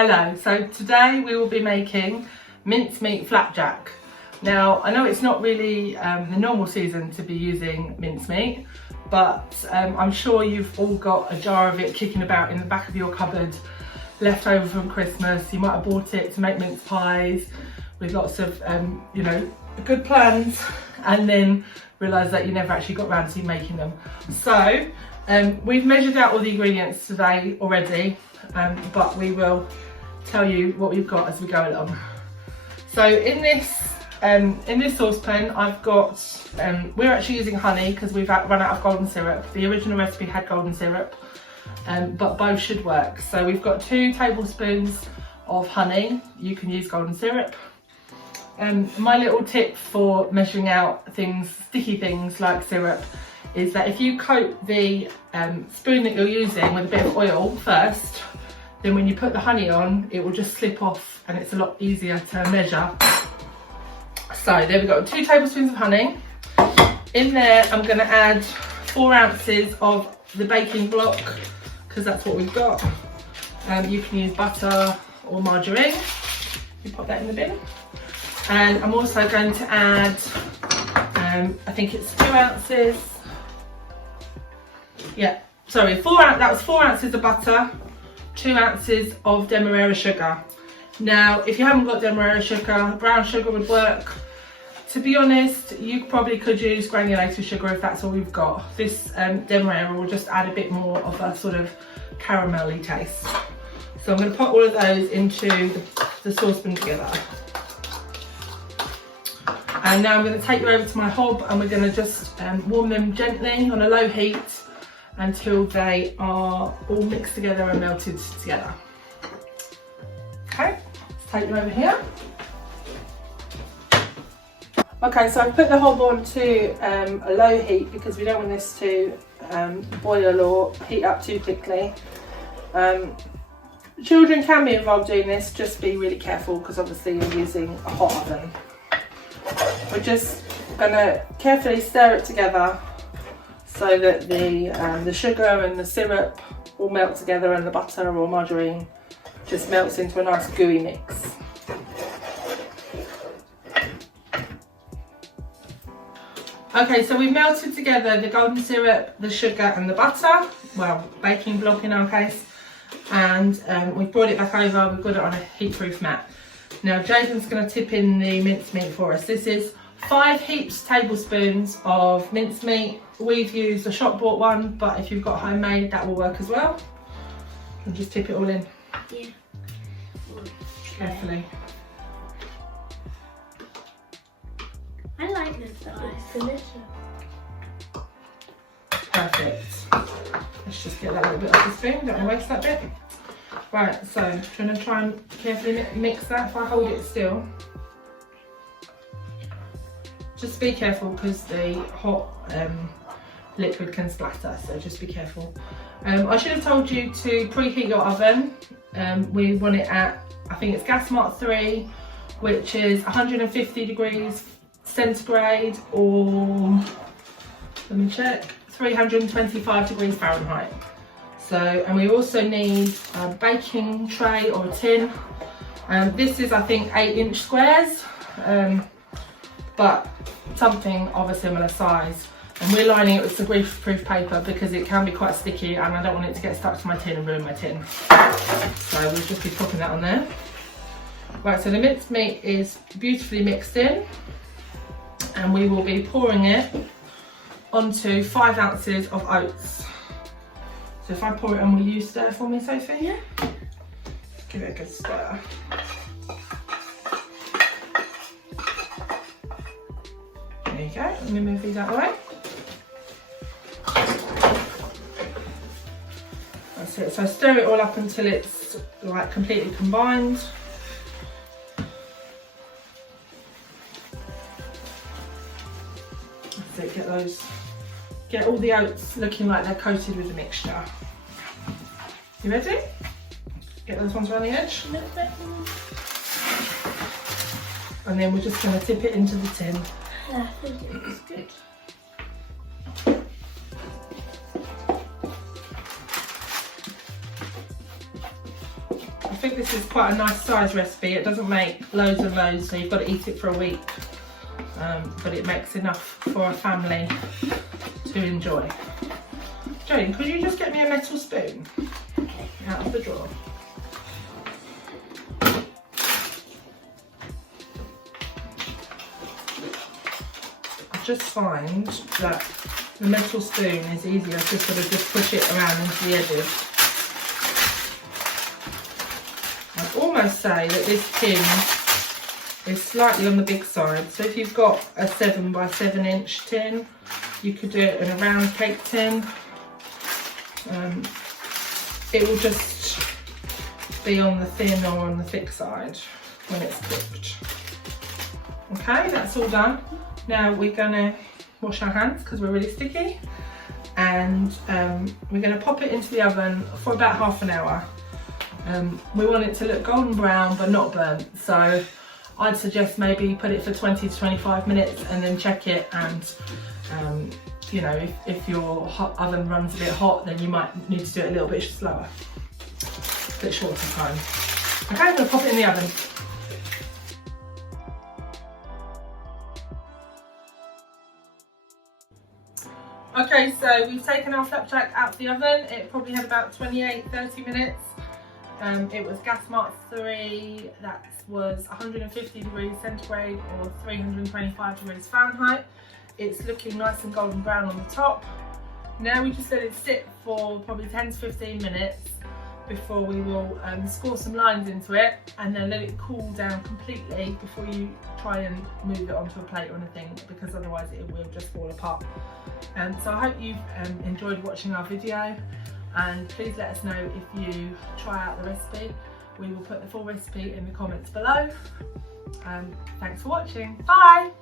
Hello, so today we will be making mincemeat flapjack. Now I know it's not really the normal season to be using mincemeat, but I'm sure you've all got a jar of it kicking about in the back of your cupboard, left over from Christmas. You might have bought it to make mince pies with lots of you know, good plans, and then realise that you never actually got around to making them. So we've measured out all the ingredients today already, but we will tell you what we've got as we go along. So in this saucepan I've got, we're actually using honey because we've run out of golden syrup. The original recipe had golden syrup, but both should work. So we've got 2 tablespoons of honey. You can use golden syrup. My little tip for measuring out things, sticky things like syrup, is that if you coat the spoon that you're using with a bit of oil first, then when you put the honey on, it will just slip off and it's a lot easier to measure. So there we go, 2 tablespoons of honey. In there, I'm gonna add 4 ounces of the baking block, because that's what we've got. You can use butter or margarine. You pop that in the bin. And I'm also going to add, I think it's 2 ounces. Yeah, sorry, that was 4 ounces of butter, 2 ounces of Demerara sugar. Now, if you haven't got Demerara sugar, brown sugar would work. To be honest, you probably could use granulated sugar if that's all you've got. This Demerara will just add a bit more of a sort of caramelly taste. So I'm going to put all of those into the saucepan together. And now I'm going to take you over to my hob, and we're going to just warm them gently on a low heat until they are all mixed together and melted together. Okay, let's take you over here. Okay, so I've put the hob on to a low heat because we don't want this to boil or heat up too quickly. Children can be involved doing this, just be really careful because obviously you're using a hot oven. We're just going to carefully stir it together so that the sugar and the syrup all melt together and the butter or margarine just melts into a nice gooey mix. Okay, so we've melted together the golden syrup, the sugar and the butter, well, baking block in our case, and we've brought it back over, we've got it on a heat-proof mat. Now Jason's going to tip in the mincemeat for us. This is 5 heaped tablespoons of mincemeat. We've used a shop bought one, but if you've got homemade, that will work as well. And just tip it all in. Yeah. Carefully. I like this though, it's delicious. Perfect. Let's just get that little bit off the spoon, don't want to waste that bit. Right, so I'm going to try and carefully mix that. If I hold it still, just be careful because the hot liquid can splatter, so just be careful. I should have told you to preheat your oven. We want it at, I think it's gas mark 3, which is 150 degrees centigrade, or let me check, 325 degrees Fahrenheit. So, and we also need a baking tray or a tin. This is, I think, 8-inch squares, but something of a similar size. And we're lining it with some grease-proof paper because it can be quite sticky and I don't want it to get stuck to my tin and ruin my tin. So we'll just be popping that on there. Right, so the mincemeat is beautifully mixed in, and we will be pouring it onto 5 ounces of oats. So if I pour it on, will you stir for me, Sophie? Yeah. Give it a good stir. There you go, let me move these out of the way. That's it, so stir it all up until it's like completely combined. That's it, get all the oats looking like they're coated with the mixture. You ready? Get those ones around the edge. A little bit more. And then we're just going to tip it into the tin. Yeah, I think it looks good. think this is quite a nice size recipe. It doesn't make loads and loads, so you've got to eat it for a week. But it makes enough for a family to enjoy. Jane, could you just get me a metal spoon out of the drawer? I just find that the metal spoon is easier to sort of just push it around into the edges. I'd almost say that this tin is slightly on the big side. So if you've got a 7 by 7 inch tin, you could do it in a round cake tin. It will just be on the thin or on the thick side when it's cooked. Okay, that's all done. Now we're gonna wash our hands because we're really sticky, and we're gonna pop it into the oven for about half an hour. We want it to look golden brown but not burnt, so I'd suggest maybe put it for 20 to 25 minutes and then check it, and you know, if your oven runs a bit hot, then you might need to do it a little bit slower, a bit shorter time. Okay, I'm gonna pop it in the oven. Okay, so we've taken our flapjack out of the oven. It probably had about 28-30 minutes. It was gas mark 3, that was 150 degrees centigrade or 325 degrees Fahrenheit. It's looking nice and golden brown on the top. Now we just let it sit for probably 10 to 15 minutes before we will score some lines into it, and then let it cool down completely before you try and move it onto a plate or anything, because otherwise it will just fall apart. So I hope you've enjoyed watching our video, and please let us know if you try out the recipe. We will put the full recipe in the comments below. Thanks for watching. Bye!